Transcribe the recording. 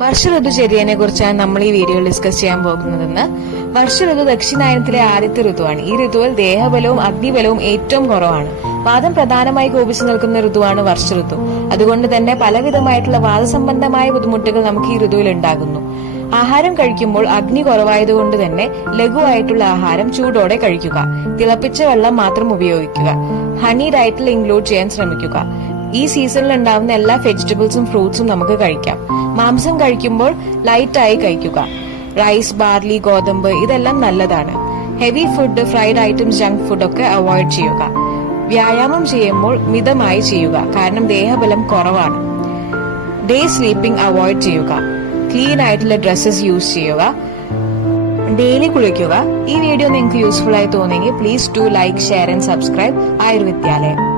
വർഷ ഋതുചര്യനെ കുറിച്ചാണ് നമ്മൾ ഈ വീഡിയോയിൽ ഡിസ്കസ് ചെയ്യാൻ പോകുന്നതെന്ന്. വർഷ ഋതു ദക്ഷിണായനത്തിലെ ആദ്യത്തെ ഋതുവാണ്. ഈ ഋതുവിൽ ദേഹബലവും അഗ്നിബലവും ഏറ്റവും കുറവാണ്. വാദം പ്രധാനമായി കോപിച്ചു നിൽക്കുന്ന ഋതുവാണ് വർഷ ഋതു. അതുകൊണ്ട് തന്നെ പലവിധമായിട്ടുള്ള വാദസംബന്ധമായ ബുദ്ധിമുട്ടുകൾ നമുക്ക് ഈ ഋതുവിൽ ഉണ്ടാകുന്നു. ആഹാരം കഴിക്കുമ്പോൾ അഗ്നി കുറവായതുകൊണ്ട് തന്നെ ലഘുവായിട്ടുള്ള ആഹാരം ചൂടോടെ കഴിക്കുക. തിളപ്പിച്ച വെള്ളം മാത്രം ഉപയോഗിക്കുക. ഹണി ഡയറ്റിൽ ഇൻക്ലൂഡ് ചെയ്യാൻ ശ്രമിക്കുക. ഈ സീസണിൽ ഉണ്ടാവുന്ന എല്ലാ വെജിറ്റബിൾസും ഫ്രൂട്ട്സും നമുക്ക് കഴിക്കാം. മാംസം കഴിക്കുമ്പോൾ ലൈറ്റായി കഴിക്കുക. റൈസ്, ബാർലി, ഗോതമ്പ് ഇതെല്ലാം നല്ലതാണ്. Heavy food, fried items, junk food ഒക്കെ അവോയ്ഡ് ചെയ്യുക. വ്യായാമം ചെയ്യുമ്പോൾ മിതമായി ചെയ്യുക, കാരണം ദേഹബലം കുറവാണ്. ഡേ സ്ലീപ്പിംഗ് അവോയ്ഡ് ചെയ്യുക. ക്ലീൻ ആയിട്ടുള്ള ഡ്രസ്സസ് യൂസ് ചെയ്യുക. ഡെയിലി കുളിക്കുക. ഈ വീഡിയോ നിങ്ങൾക്ക് യൂസ്ഫുൾ ആയി തോന്നിയെങ്കിൽ please do like, share and subscribe ആയുർവിദ്യാലയം.